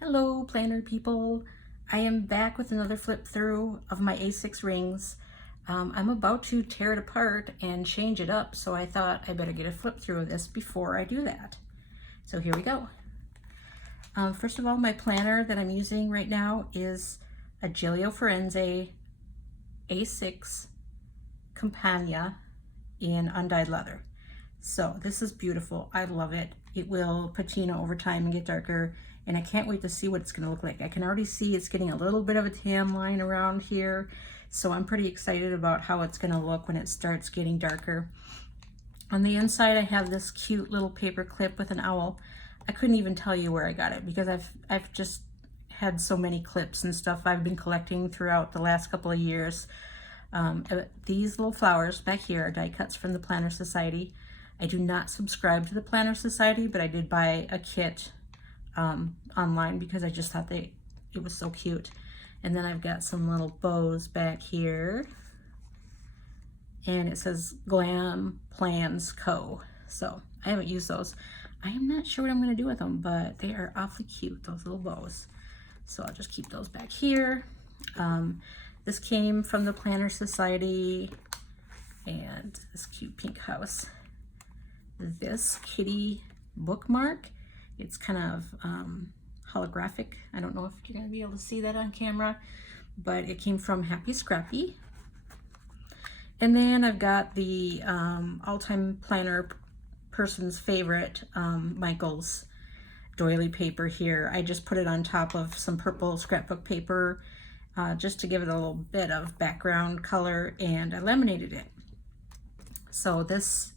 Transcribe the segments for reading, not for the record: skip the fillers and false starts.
Hello planner people, I am back with another flip through of my A6 rings. I'm about to tear it apart and change it up, so I thought I better get a flip through of this before I do that. So here we go. First of all, my planner that I'm using right now is a Gillio A6 Compagna in undyed leather. So this is beautiful. I love it. It will patina over time and get darker, and I can't wait to see what it's going to look like. I can already see it's getting a little bit of a tan line around here, so I'm pretty excited about how it's going to look when it starts getting darker. On the inside, I have this cute little paper clip with an owl. I couldn't even tell you where I got it because I've just had so many clips and stuff I've been collecting throughout the last couple of years. These little flowers back here are die cuts from the Planner Society. I do not subscribe to the Planner Society, but I did buy a kit online because I just thought it was so cute. And then I've got some little bows back here, and it says Glam Plans Co. So I haven't used those. I am not sure what I'm going to do with them, but they are awfully cute, those little bows. So I'll just keep those back here. This came from the Planner Society, and this cute pink house. This kitty bookmark, it's kind of holographic. I don't know if you're going to be able to see that on camera, but it came from Happy Scrappy. And then I've got the all-time planner person's favorite Michael's doily paper here. I just put it on top of some purple scrapbook paper just to give it a little bit of background color, and I laminated it. So this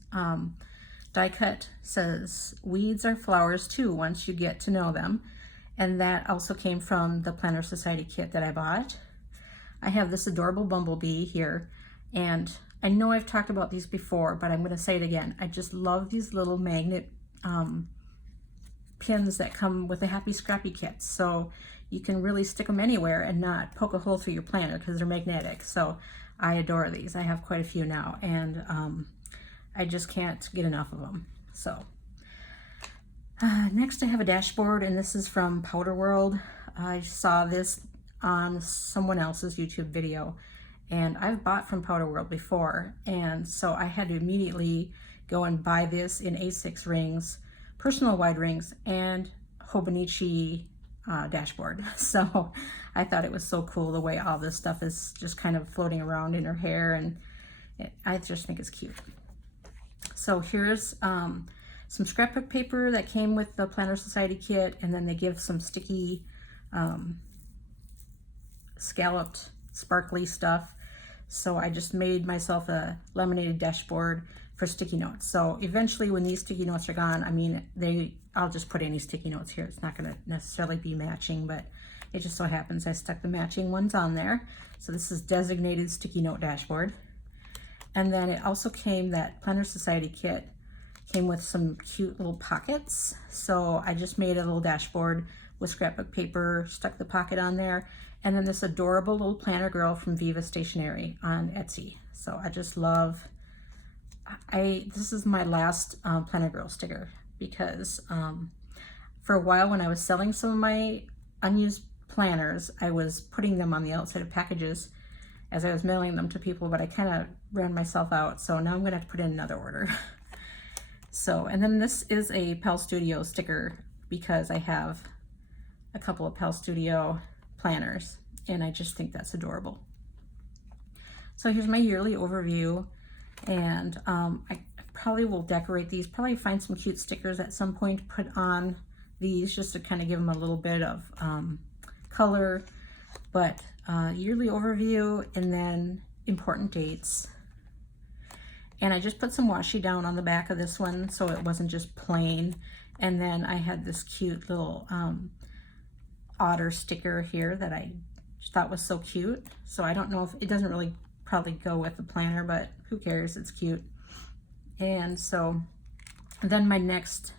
die cut says, "Weeds are flowers too once you get to know them." And that also came from the Planner Society kit that I bought. I have this adorable bumblebee here, and I know I've talked about these before, but I'm going to say it again. I just love these little magnet pins that come with the Happy Scrappy kits. So you can really stick them anywhere and not poke a hole through your planner because they're magnetic. So I adore these. I have quite a few now, and I just can't get enough of them. So next I have a dashboard, and this is from PowderWorld. I saw this on someone else's YouTube video, and I've bought from PowderWorld before, and so I had to immediately go and buy this in A6 rings, personal wide rings, and Hobonichi dashboard. So I thought it was so cool the way all this stuff is just kind of floating around in her hair, and I just think it's cute. So here's some scrapbook paper that came with the Planner Society kit, and then they give some sticky scalloped sparkly stuff. So I just made myself a laminated dashboard for sticky notes. So eventually when these sticky notes are gone, I mean, I'll just put any sticky notes here. It's not going to necessarily be matching, but it just so happens I stuck the matching ones on there. So this is designated sticky note dashboard. And then it also came, that Planner Society kit came with some cute little pockets. So I just made a little dashboard with scrapbook paper, stuck the pocket on there, and then this adorable little planner girl from VivaStationery on Etsy. So I just love, this is my last planner girl sticker, because for a while when I was selling some of my unused planners, I was putting them on the outside of packages as I was mailing them to people, but I kind of ran myself out, so now I'm gonna have to put in another order. So, and then this is a Pal Studio sticker because I have a couple of Pal Studio planners, and I just think that's adorable. So here's my yearly overview, and I probably will decorate these, probably find some cute stickers at some point to put on these just to kind of give them a little bit of color, but yearly overview, and then important dates. And I just put some washi down on the back of this one so it wasn't just plain. And then I had this cute little otter sticker here that I thought was so cute. So I don't know if it doesn't really probably go with the planner, but who cares, it's cute. And so then my next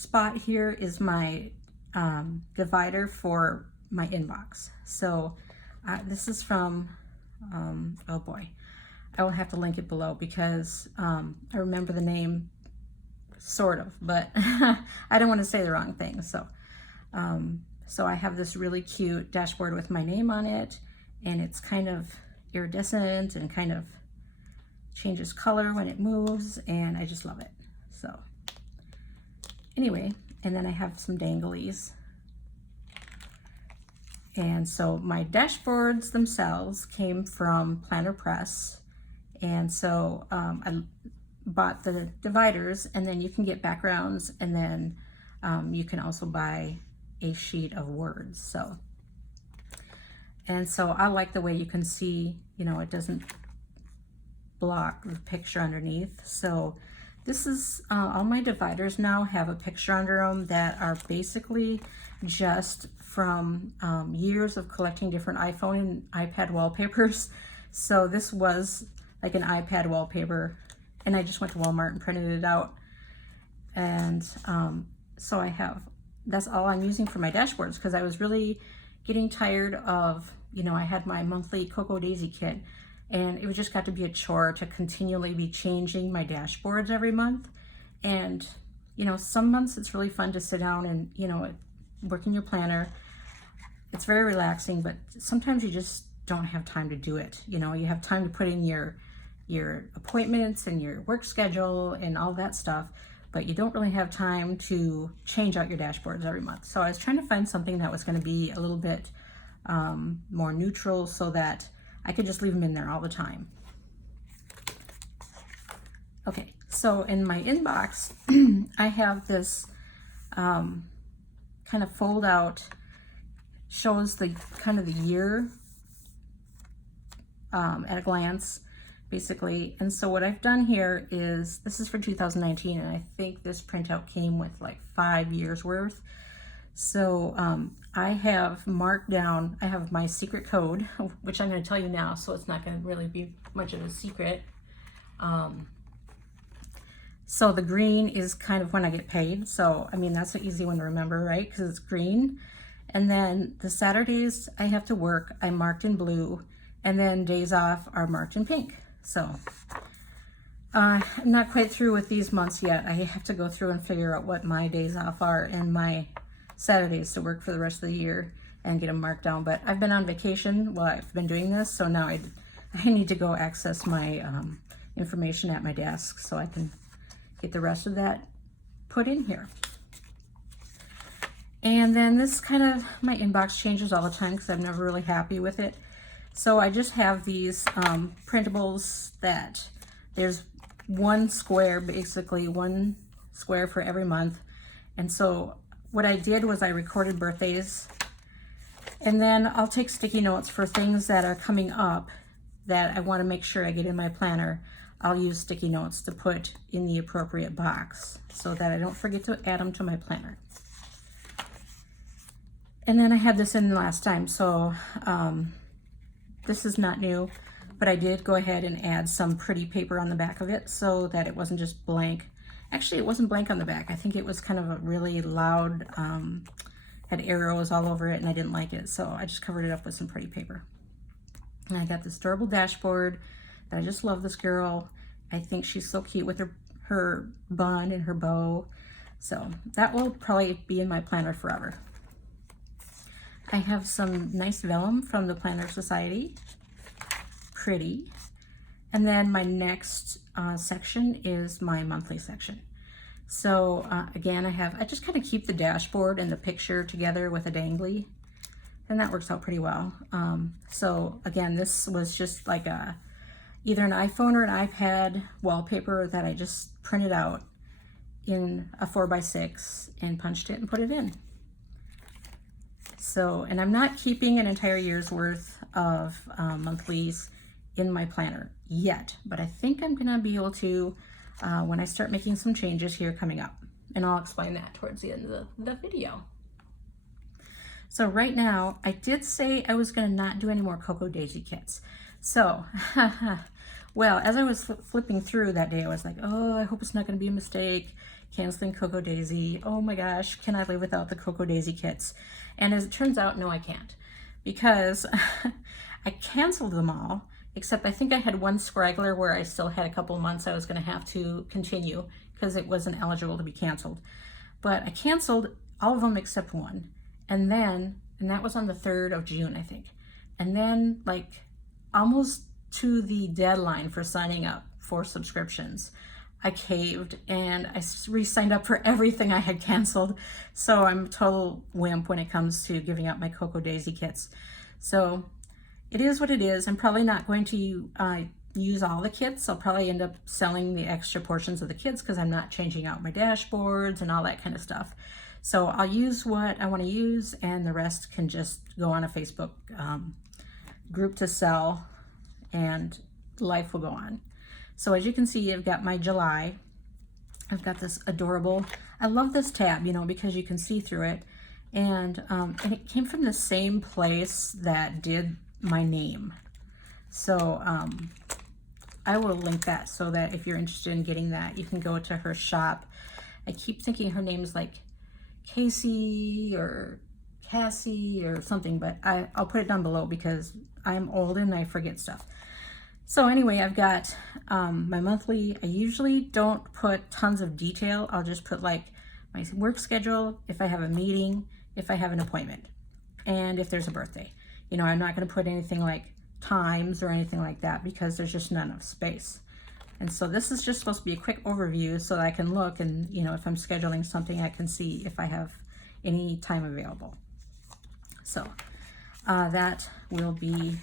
spot here is my divider for my inbox. So this is from oh boy, I will have to link it below because I remember the name sort of, but I don't want to say the wrong thing. So, so I have this really cute dashboard with my name on it, and it's kind of iridescent and kind of changes color when it moves, and I just love it. So anyway, and then I have some danglies. And so my dashboards themselves came from Planner Press. And so I bought the dividers, and then you can get backgrounds, and then you can also buy a sheet of words. So, and so I like the way you can see, you know, it doesn't block the picture underneath. So this is, all my dividers now have a picture under them that are basically just from years of collecting different iPhone and iPad wallpapers. So this was like an iPad wallpaper, and I just went to Walmart and printed it out. And so I have, that's all I'm using for my dashboards, because I was really getting tired of, you know, I had my monthly Cocoa Daisy kit, and it just got to be a chore to continually be changing my dashboards every month. And, you know, some months it's really fun to sit down and, you know, work in your planner. It's very relaxing, but sometimes you just don't have time to do it. You know, you have time to put in your appointments and your work schedule and all that stuff, but you don't really have time to change out your dashboards every month. So I was trying to find something that was going to be a little bit more neutral, so that I could just leave them in there all the time. Okay, so in my inbox, I have this kind of fold out, shows the kind of the year at a glance, basically. And so what I've done here is, this is for 2019, and I think this printout came with like 5 years worth. So I have marked down, I have my secret code, which I'm going to tell you now, so it's not going to really be much of a secret. So the green is kind of when I get paid. So, I mean, that's an easy one to remember, right? Because it's green. And then the Saturdays I have to work, I marked in blue, and then days off are marked in pink. So I'm not quite through with these months yet. I have to go through and figure out what my days off are and my Saturdays to work for the rest of the year and get them marked down. But I've been on vacation while I've been doing this, so now I need to go access my information at my desk so I can get the rest of that put in here. And then this kind of, my inbox changes all the time because I'm never really happy with it. So I just have these printables that there's one square, basically one square for every month. And so what I did was I recorded birthdays, and then I'll take sticky notes for things that are coming up that I want to make sure I get in my planner. I'll use sticky notes to put in the appropriate box so that I don't forget to add them to my planner. And then I had this in last time, so this is not new, but I did go ahead and add some pretty paper on the back of it so that it wasn't just blank. Actually, it wasn't blank on the back. I think it was kind of a really loud, had arrows all over it, and I didn't like it, so I just covered it up with some pretty paper. And I got this adorable dashboard that I just love this girl. I think she's so cute with her bun and her bow. So that will probably be in my planner forever. I have some nice vellum from the Planner Society. Pretty. And then my next section is my monthly section. So again, I just kind of keep the dashboard and the picture together with a dangly, and that works out pretty well. So again, this was just like either an iPhone or an iPad wallpaper that I just printed out in a 4x6 and punched it and put it in. So, and I'm not keeping an entire year's worth of monthlies in my planner yet, but I think I'm gonna be able to when I start making some changes here coming up, and I'll explain that towards the end of the video. So right now, I did say I was gonna not do any more Cocoa Daisy kits. So, well, as I was flipping through that day, I was like, oh, I hope it's not gonna be a mistake, canceling Cocoa Daisy. Oh my gosh, can I live without the Cocoa Daisy kits? And as it turns out, no, I can't, because I canceled them all, except I think I had one scraggler where I still had a couple months I was gonna have to continue, because it wasn't eligible to be canceled. But I canceled all of them except one. And that was on the 3rd of June, I think. And then, like, almost to the deadline for signing up for subscriptions, I caved and I re-signed up for everything I had canceled. So I'm a total wimp when it comes to giving up my Cocoa Daisy kits. So it is what it is. I'm probably not going to use all the kits. I'll probably end up selling the extra portions of the kits because I'm not changing out my dashboards and all that kind of stuff. So I'll use what I want to use, and the rest can just go on a Facebook group to sell, and life will go on. So as you can see, I've got my July. I've got this adorable, I love this tab, you know, because you can see through it. And it came from the same place that did my name. So I will link that so that if you're interested in getting that, you can go to her shop. I keep thinking her name's like Casey or Cassie or something, but I'll put it down below because I'm old and I forget stuff. So anyway, I've got my monthly. I usually don't put tons of detail. I'll just put like my work schedule, if I have a meeting, if I have an appointment, and if there's a birthday. You know, I'm not going to put anything like times or anything like that because there's just not enough space. And so this is just supposed to be a quick overview so that I can look and, you know, if I'm scheduling something, I can see if I have any time available. So that will be,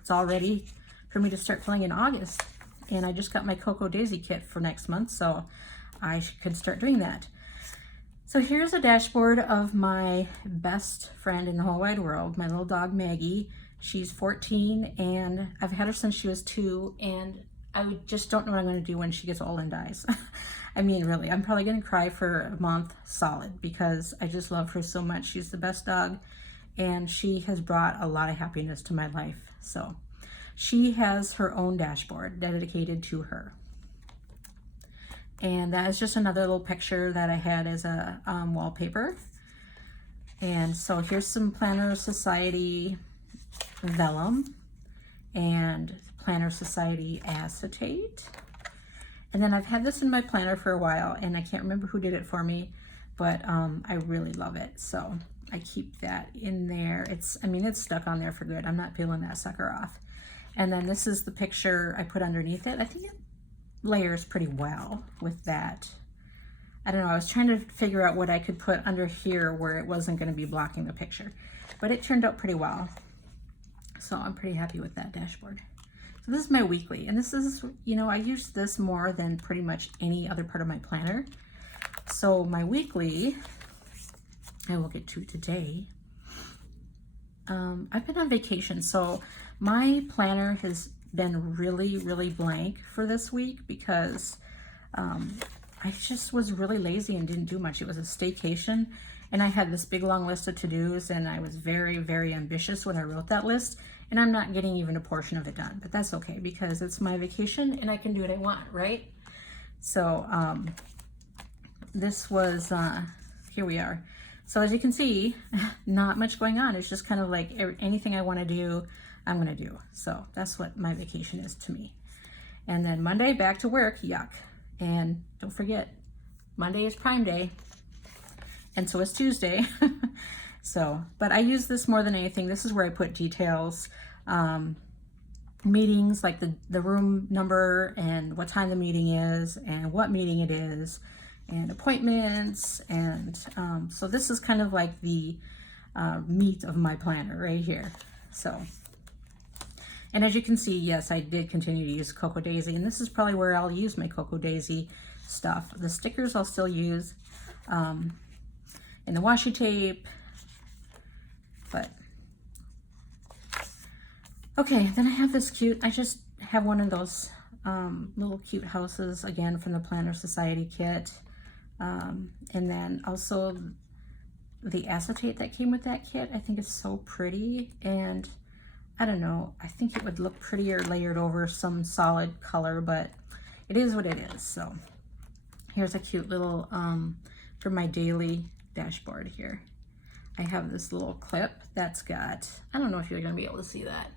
it's all ready for me to start filling in August. And I just got my Cocoa Daisy kit for next month, so I could start doing that. So here's a dashboard of my best friend in the whole wide world, my little dog Maggie. She's 14 and I've had her since she was 2, and I just don't know what I'm going to do when she gets old and dies. I mean, really, I'm probably going to cry for a month solid because I just love her so much. She's the best dog, and she has brought a lot of happiness to my life. So she has her own dashboard dedicated to her. And that is just another little picture that I had as a wallpaper. And so here's some Planner Society vellum and Planner Society acetate. And then I've had this in my planner for a while, and I can't remember who did it for me, but I really love it. So I keep that in there. I mean, it's stuck on there for good. I'm not peeling that sucker off. And then this is the picture I put underneath it. I think it layers pretty well with that. I don't know, I was trying to figure out what I could put under here where it wasn't going to be blocking the picture, but it turned out pretty well. So I'm pretty happy with that dashboard. So this is my weekly, and this is, you know, I use this more than pretty much any other part of my planner. So my weekly, I will get to today. I've been on vacation, so my planner has been really blank for this week because I just was really lazy and didn't do much. It was a staycation, and I had this big long list of to-dos, and I was very ambitious when I wrote that list, and I'm not getting even a portion of it done, but that's okay because it's my vacation and I can do what I want, right? So this was, here we are. So as you can see, not much going on. It's just kind of like anything I want to do, I'm going to do. So that's what my vacation is to me. And then Monday, back to work, yuck. And don't forget, Monday is Prime Day, and so is Tuesday. So, but I use this more than anything. This is where I put details, meetings, like the room number and what time the meeting is and what meeting it is, and appointments. And so this is kind of like the meat of my planner right here. So, and as you can see, yes, I did continue to use Cocoa Daisy, and this is probably where I'll use my Cocoa Daisy stuff. The stickers I'll still use, and the washi tape, but okay. Then I have this cute, I just have one of those little cute houses, again from the Planner Society kit, and then also the acetate that came with that kit. I think it's so pretty, and I don't know, I think it would look prettier layered over some solid color, but it is what it is. So here's a cute little, for my daily dashboard here. I have this little clip that's got, I don't know if you're gonna be able to see that.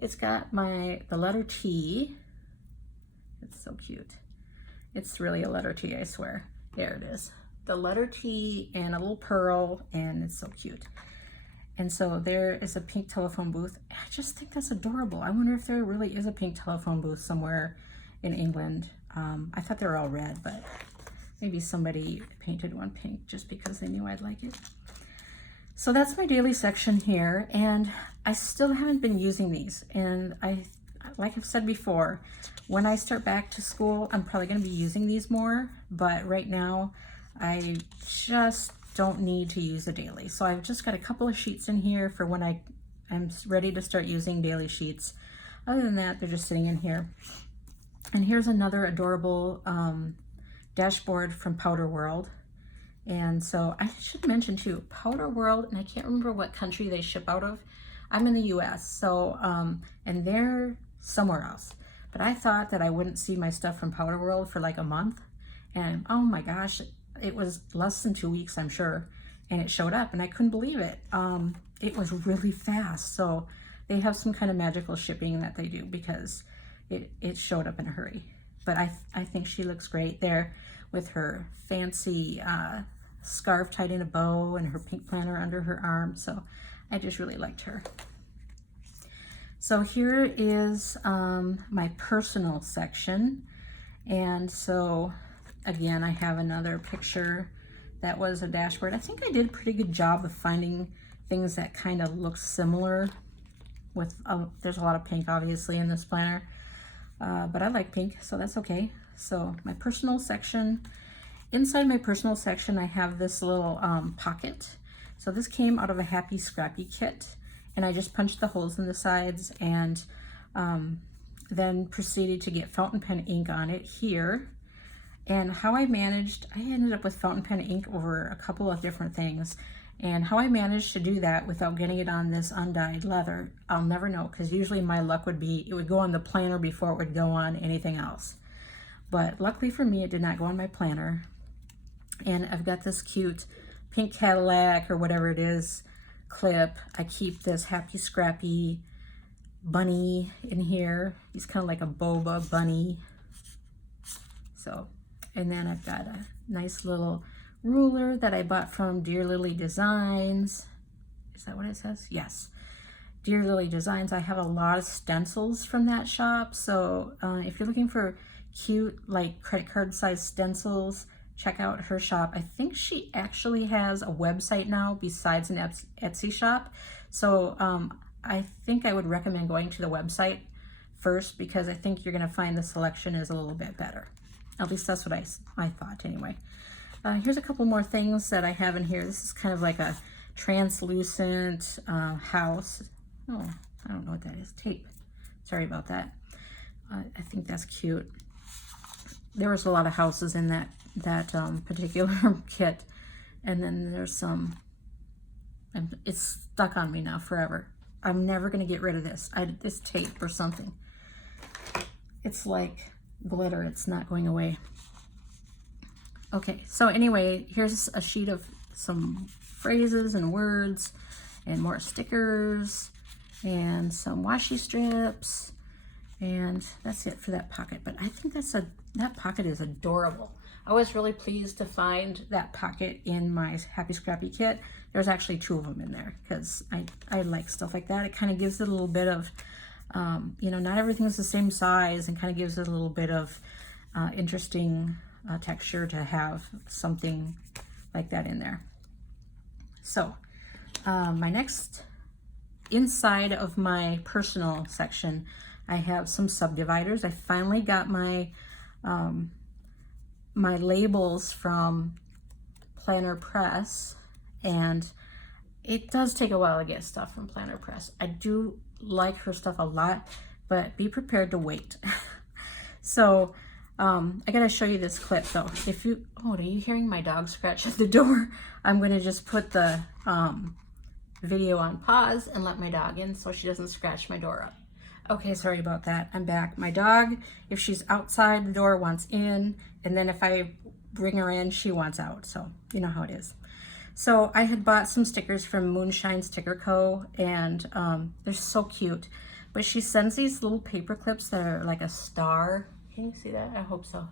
It's got the letter T. It's so cute. It's really a letter T, I swear. There it is. The letter T and a little pearl, and it's so cute. And so there is a pink telephone booth. I just think that's adorable. I wonder if there really is a pink telephone booth somewhere in England. I thought they were all red, but maybe somebody painted one pink just because they knew I'd like it. So that's my daily section here, and I still haven't been using these. And like I've said before, when I start back to school, I'm probably going to be using these more, but right now I just don't need to use a daily. So I've just got a couple of sheets in here for when I'm ready to start using daily sheets. Other than that, they're just sitting in here. And here's another adorable dashboard from PowderWorld. And so I should mention too, PowderWorld, and I can't remember what country they ship out of. I'm in the US, so, and they're somewhere else. But I thought that I wouldn't see my stuff from PowderWorld for like a month. And oh my gosh, it was less than 2 weeks, I'm sure. And it showed up and I couldn't believe it. It was really fast. So they have some kind of magical shipping that they do because it showed up in a hurry. But I think she looks great there with her fancy scarf tied in a bow and her pink planner under her arm. So I just really liked her. So here is my personal section. And so again, I have another picture that was a dashboard. I think I did a pretty good job of finding things that kind of look similar with, there's a lot of pink obviously in this planner, but I like pink, so that's okay. So my personal section, inside my personal section, I have this little pocket. So this came out of a Happy Scrappy kit, and I just punched the holes in the sides and then proceeded to get fountain pen ink on it here. And how I managed, I ended up with fountain pen ink over a couple of different things. And how I managed to do that without getting it on this undyed leather, I'll never know, because usually my luck would be it would go on the planner before it would go on anything else. But luckily for me, it did not go on my planner. And I've got this cute pink Cadillac or whatever it is clip. I keep this Happy Scrappy bunny in here. He's kind of like a boba bunny. So, and then I've got a nice little ruler that I bought from Dear Lily Designs. Is that what it says? Yes. Dear Lily Designs. I have a lot of stencils from that shop. So if you're looking for cute, like credit card size stencils, check out her shop. I think she actually has a website now besides an Etsy shop. So I think I would recommend going to the website first because I think you're going to find the selection is a little bit better. At least that's what I thought anyway. Here's a couple more things that I have in here. This is kind of like a translucent house. Oh, I don't know what that is. Tape. Sorry about that. I think that's cute. There was a lot of houses in that particular kit. And then there's some, it's stuck on me now forever. I'm never going to get rid of this. This tape or something. It's like glitter. It's not going away. Okay, so anyway, here's a sheet of some phrases and words and more stickers and some washi strips, and that's it for that pocket. But I think that pocket is adorable. I was really pleased to find that pocket in my Happy Scrappy kit. There's actually 2 of them in there because I like stuff like that. It kind of gives it a little bit of, you know, not everything's the same size, and kind of gives it a little bit of interesting texture to have something like that in there. So my next, inside of my personal section, I have some subdividers. I finally got my my labels from Planner Press, and it does take a while to get stuff from Planner Press. I do like her stuff a lot, but be prepared to wait. So I gotta show you this clip though. If you, oh, are you hearing my dog scratch at the door? I'm gonna just put the video on pause and let my dog in so she doesn't scratch my door up. Okay, sorry about that. I'm back. My dog, if she's outside the door, wants in, and then if I bring her in, she wants out. So you know how it is. So I had bought some stickers from MoonshineStickerCo, and they're so cute. But she sends these little paper clips that are like a star. Can you see that? I hope so.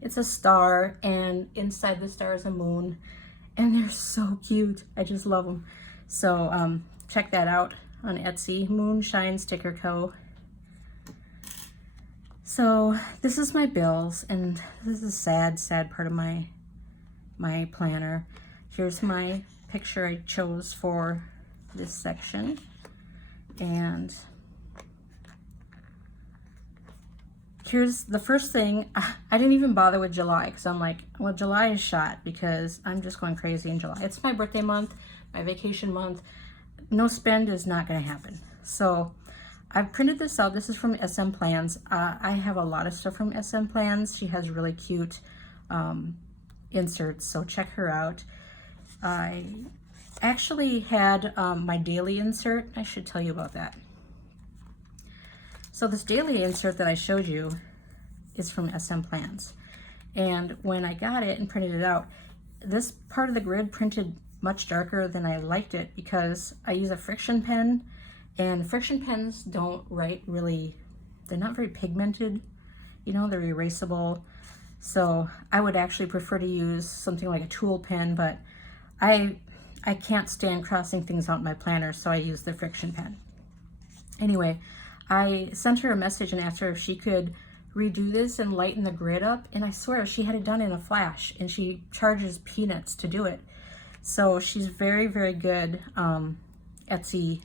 It's a star, and inside the star is a moon, and they're so cute. I just love them. So check that out on Etsy, MoonshineStickerCo. So this is my bills, and this is a sad, sad part of my planner. Here's my picture I chose for this section, and here's the first thing. I didn't even bother with July because I'm like, well, July is shot because I'm just going crazy in July. It's my birthday month, my vacation month. No spend is not going to happen. So I've printed this out. This is from SMPlans. I have a lot of stuff from SMPlans. She has really cute inserts, so check her out. I actually had my daily insert. I should tell you about that. So this daily insert that I showed you is from SMPlans. And when I got it and printed it out, this part of the grid printed much darker than I liked it because I use a friction pen, and friction pens don't write really, they're not very pigmented, you know, they're erasable. So I would actually prefer to use something like a tool pen, but I can't stand crossing things out in my planner, so I use the friction pen. Anyway, I sent her a message and asked her if she could redo this and lighten the grid up, and I swear she had it done in a flash, and she charges peanuts to do it. So she's very, very good Etsy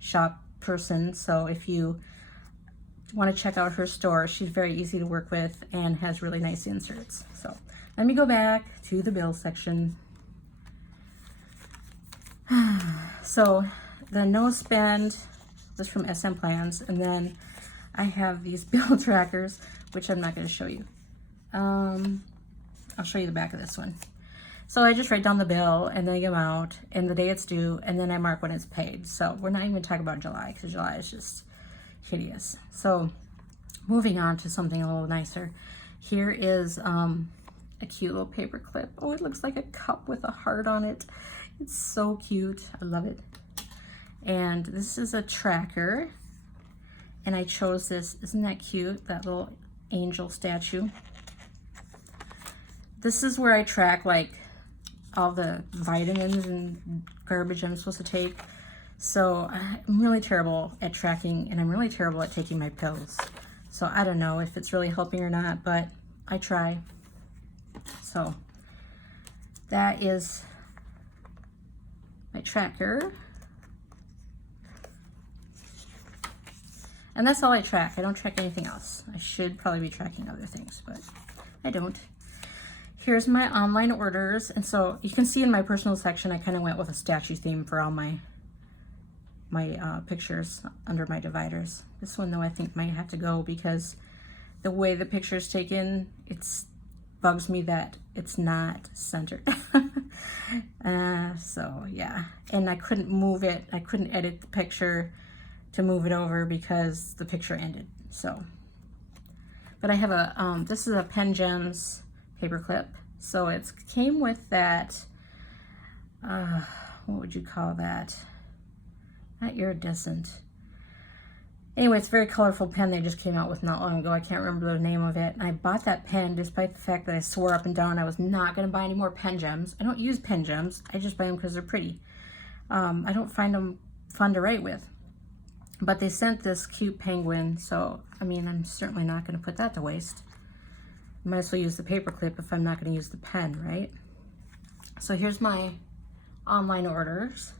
shop person. So if you want to check out her store, she's very easy to work with and has really nice inserts. So let me go back to the bill section. So the no spend was from SMPlans, and then I have these bill trackers, which I'm not going to show you. I'll show you the back of this one. So I just write down the bill and the amount and the day it's due, and then I mark when it's paid. So we're not even talking about July because July is just hideous. So moving on to something a little nicer. Here is a cute little paper clip. Oh, it looks like a cup with a heart on it. It's so cute. I love it. And this is a tracker, and I chose this. Isn't that cute? That little angel statue. This is where I track like all the vitamins and garbage I'm supposed to take. So I'm really terrible at tracking, and I'm really terrible at taking my pills. So I don't know if it's really helping or not, but I try. So that is my tracker. And that's all I track. I don't track anything else. I should probably be tracking other things, but I don't. Here's my online orders. And so you can see in my personal section, I kind of went with a statue theme for all my pictures under my dividers. This one though, I think might have to go because the way the picture is taken, it's bugs me that it's not centered. So yeah, and I couldn't move it. I couldn't edit the picture to move it over because the picture ended. So, but I have a, this is a Pen Gems paper clip. So it came with that, what would you call that? Not iridescent. Anyway, it's a very colorful pen they just came out with not long ago. I can't remember the name of it. And I bought that pen despite the fact that I swore up and down I was not going to buy any more Pen Gems. I don't use Pen Gems. I just buy them because they're pretty. I don't find them fun to write with. But they sent this cute penguin, so, I mean, I'm certainly not going to put that to waste. Might as well use the paper clip if I'm not going to use the pen, right? So here's my online orders.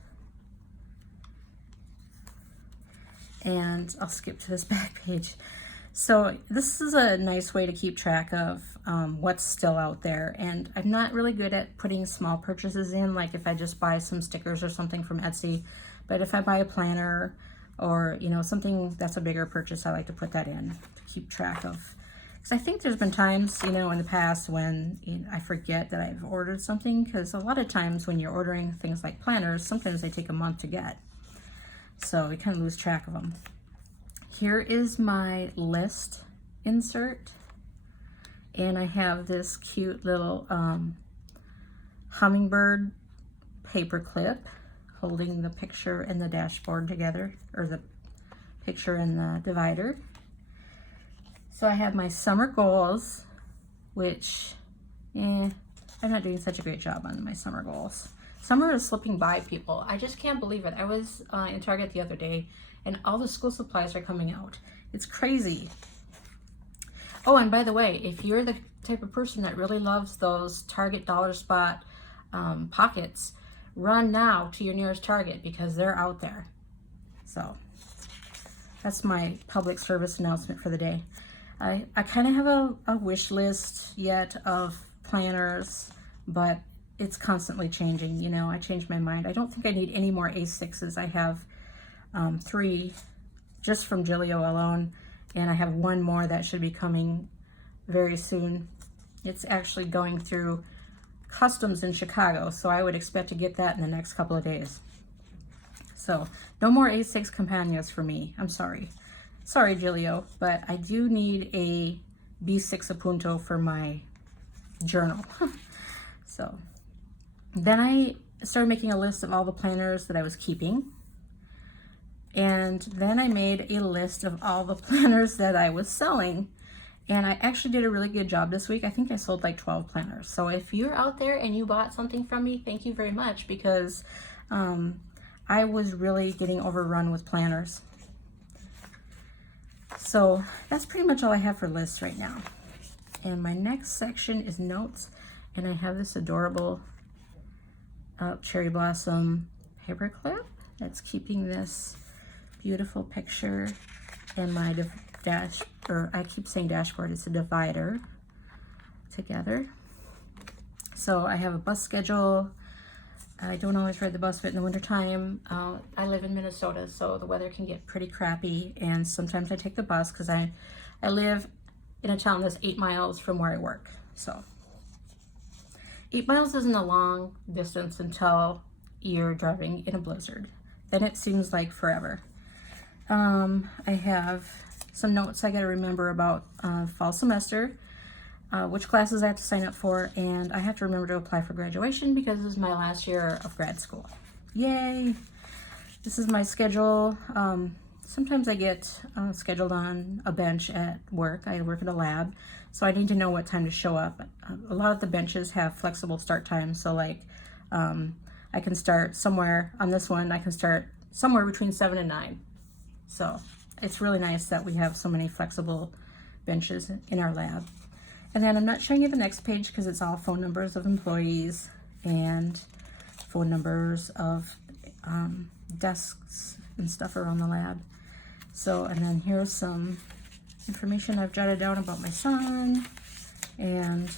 And I'll skip to this back page. So this is a nice way to keep track of what's still out there. And I'm not really good at putting small purchases in, like if I just buy some stickers or something from Etsy. But if I buy a planner or, you know, something that's a bigger purchase, I like to put that in to keep track of. Because I think there's been times, you know, in the past when I forget that I've ordered something, because a lot of times when you're ordering things like planners, sometimes they take a month to get. So we kind of lose track of them. Here is my list insert. And I have this cute little hummingbird paper clip holding the picture and the dashboard together, or the picture and the divider. So I have my summer goals, which, I'm not doing such a great job on my summer goals. Summer is slipping by, people. I just can't believe it. I was in Target the other day, and all the school supplies are coming out. It's crazy. Oh, and by the way, if you're the type of person that really loves those Target Dollar Spot pockets, run now to your nearest Target because they're out there. So that's my public service announcement for the day. I kind of have a wish list yet of planners, but it's constantly changing. You know, I change my mind. I don't think I need any more A6s. I have 3 just from Gillio alone, and I have 1 more that should be coming very soon. It's actually going through customs in Chicago, so I would expect to get that in the next couple of days. So no more A6 Compagnas for me. I'm sorry. Sorry, Gillio, but I do need a B6 Appunto for my journal. So then I started making a list of all the planners that I was keeping. And then I made a list of all the planners that I was selling. And I actually did a really good job this week. I think I sold like 12 planners. So if you're out there and you bought something from me, thank you very much, because I was really getting overrun with planners. So that's pretty much all I have for lists right now. And my next section is notes. And I have this adorable cherry blossom paper clip that's keeping this beautiful picture and my I keep saying dashboard, it's a divider together. So I have a bus schedule. I don't always ride the bus, but in the wintertime, I live in Minnesota, so the weather can get pretty crappy, and sometimes I take the bus because I live in a town that's 8 miles from where I work. So 8 miles isn't a long distance until you're driving in a blizzard. Then it seems like forever. I have some notes I got to remember about fall semester, which classes I have to sign up for, and I have to remember to apply for graduation because this is my last year of grad school. Yay! This is my schedule. Sometimes I get scheduled on a bench at work. I work in a lab, so I need to know what time to show up. A lot of the benches have flexible start times, so like I can start somewhere on this one. I can start somewhere between 7 and 9. So it's really nice that we have so many flexible benches in our lab. And then I'm not showing you the next page because it's all phone numbers of employees and phone numbers of desks and stuff around the lab. So, and then here's some information I've jotted down about my son. And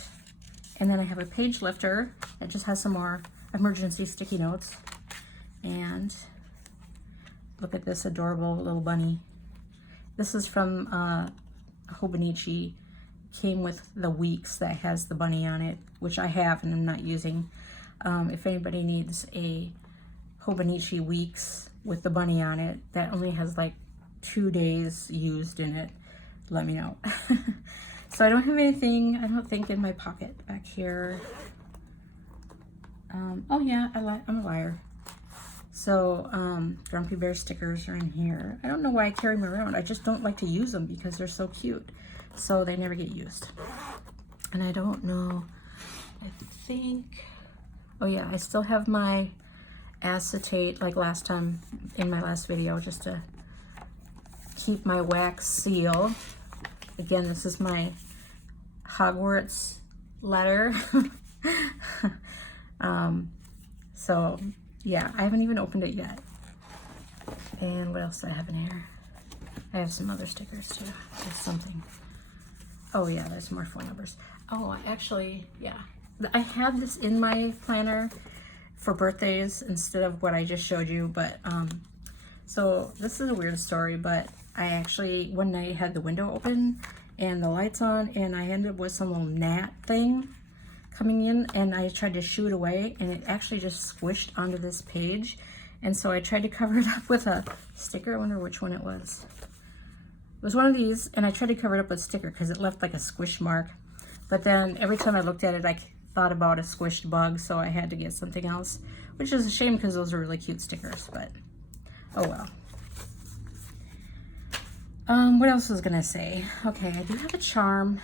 then I have a page lifter that just has some more emergency sticky notes. And look at this adorable little bunny. This is from Hobonichi. Came with the weeks that has the bunny on it, which I have and I'm not using. If anybody needs a Hobonichi weeks with the bunny on it that only has like 2 days used in it, let me know. So I don't have anything, I don't think, in my pocket back here. Oh yeah, I'm a liar. So Grumpy Bear stickers are in here. I don't know why I carry them around. I just don't like to use them because they're so cute. So they never get used. And I don't know, I think, oh yeah, I still have my acetate like last time in my last video, just to keep my wax seal. Again, this is my Hogwarts letter. So yeah, I haven't even opened it yet. And what else do I have in here? I have some other stickers too, just something. Oh yeah, there's more phone numbers. Oh, actually, yeah. I had this in my planner for birthdays instead of what I just showed you, but so this is a weird story, but I actually one night had the window open and the lights on, and I ended up with some little gnat thing coming in, and I tried to shoo it away, and it actually just squished onto this page, and so I tried to cover it up with a sticker. I wonder which one it was. It was one of these, and I tried to cover it up with a sticker because it left like a squish mark. But then every time I looked at it, I thought about a squished bug, so I had to get something else, which is a shame because those are really cute stickers, but oh well. What else was I gonna say? Okay, I do have a charm,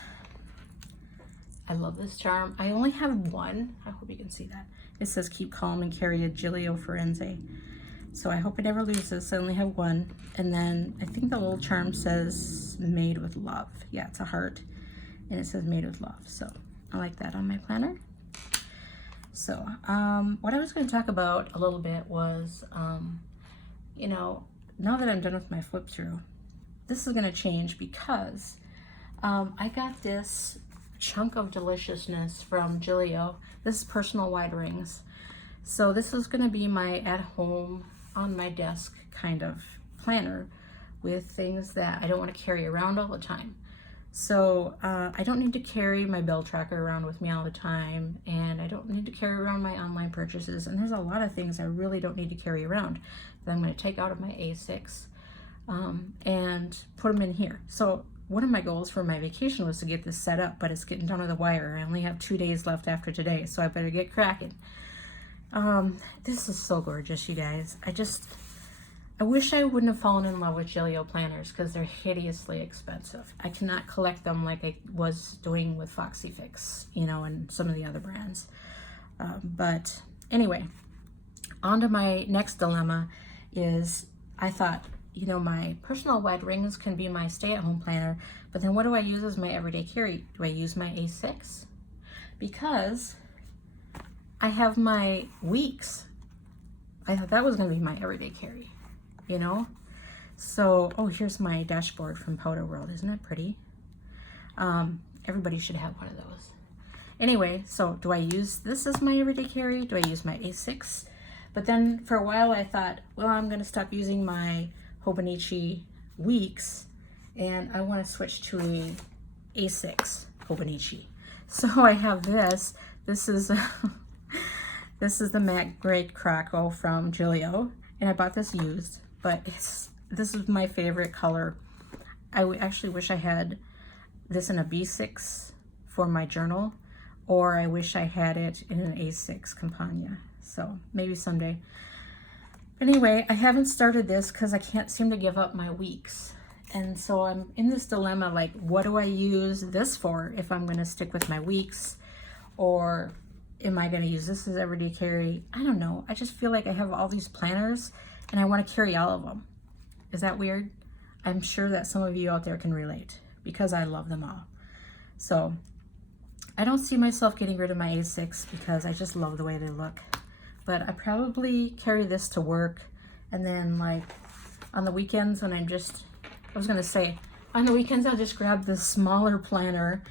I love this charm. I only have one. I hope you can see that. It says keep calm and carry a Gillio Forense. So I hope I never lose this. I only have one. And then I think the little charm says made with love. Yeah, it's a heart. And it says made with love. So I like that on my planner. So what I was going to talk about a little bit was, you know, now that I'm done with my flip through, this is going to change because I got this chunk of deliciousness from Gillio. This is personal wide rings. So this is going to be my at home on my desk kind of planner with things that I don't want to carry around all the time. So I don't need to carry my bill tracker around with me all the time, and I don't need to carry around my online purchases, and there's a lot of things I really don't need to carry around that I'm going to take out of my A6 and put them in here. So one of my goals for my vacation was to get this set up, but it's getting down to the wire. I only have 2 days left after today, so I better get cracking. This is so gorgeous, you guys. I wish I wouldn't have fallen in love with Gillio planners because they're hideously expensive. I cannot collect them like I was doing with Foxy Fix, you know, and some of the other brands. But anyway, on to my next dilemma is I thought, you know, my personal wide rings can be my stay-at-home planner, but then what do I use as my everyday carry? Do I use my A6? Because I have my weeks. I thought that was going to be my everyday carry, you know? So, oh, here's my dashboard from PowderWorld. Isn't that pretty? Everybody should have one of those. Anyway, so do I use this as my everyday carry? Do I use my A6? But then for a while I thought, well, I'm going to stop using my Hobonichi weeks, and I want to switch to a A6 Hobonichi. So I have this. This is this is the matte gray Croco from Gillio, and I bought this used, but this is my favorite color. I actually wish I had this in a B6 for my journal, or I wish I had it in an A6 Compagna. So maybe someday. Anyway, I haven't started this because I can't seem to give up my weeks. And so I'm in this dilemma, like, what do I use this for if I'm going to stick with my weeks? Or am I going to use this as everyday carry? I don't know. I just feel like I have all these planners and I want to carry all of them. Is that weird? I'm sure that some of you out there can relate because I love them all. So I don't see myself getting rid of my A6 because I just love the way they look. But I probably carry this to work, and then like on the weekends when on the weekends I'll just grab the smaller planner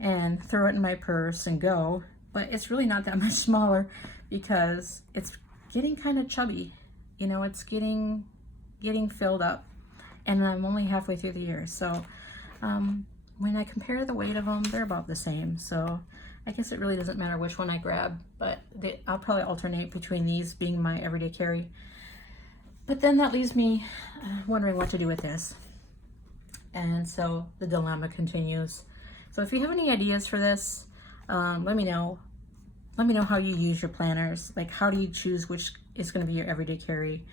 and throw it in my purse and go. But it's really not that much smaller because it's getting kind of chubby. You know, it's getting filled up, and I'm only halfway through the year. So when I compare the weight of them, they're about the same. So I guess it really doesn't matter which one I grab, but I'll probably alternate between these being my everyday carry. But then that leaves me wondering what to do with this. And so the dilemma continues. So if you have any ideas for this, let me know. Let me know how you use your planners. Like, how do you choose which is going to be your everyday carry?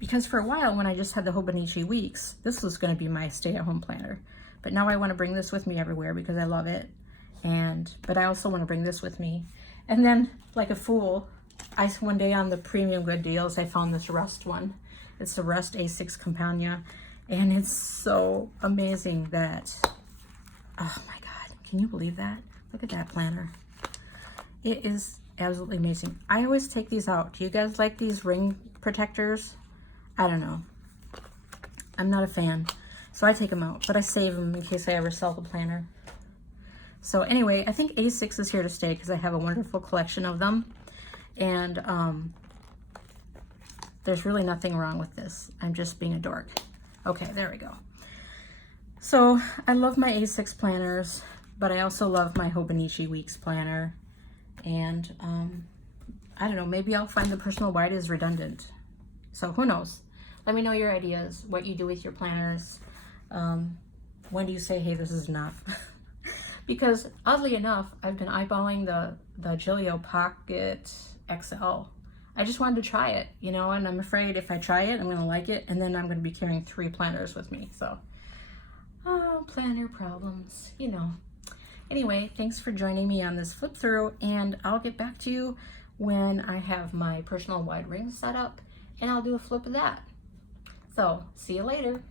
Because for a while, when I just had the Hobonichi weeks, this was going to be my stay-at-home planner. But now I want to bring this with me everywhere because I love it. But I also want to bring this with me. And then, like a fool, one day on the premium good deals, I found this Rust one. It's the Rust A6 Compagna. And it's so amazing that, oh my God, can you believe that? Look at that planner. It is absolutely amazing. I always take these out. Do you guys like these ring protectors? I don't know. I'm not a fan. So I take them out, but I save them in case I ever sell the planner. So anyway, I think A6 is here to stay because I have a wonderful collection of them. And there's really nothing wrong with this. I'm just being a dork. Okay, there we go. So I love my A6 planners, but I also love my Hobonichi Weeks planner. And I don't know, maybe I'll find the personal wide is redundant. So who knows? Let me know your ideas, what you do with your planners. When do you say, hey, this is enough? Because oddly enough, I've been eyeballing the Gillio Pocket XL. I just wanted to try it, you know, and I'm afraid if I try it, I'm going to like it, and then I'm going to be carrying 3 planners with me. So Oh, planner problems, you know. Anyway, thanks for joining me on this flip through, and I'll get back to you when I have my personal wide ring set up, and I'll do a flip of that. So, see you later.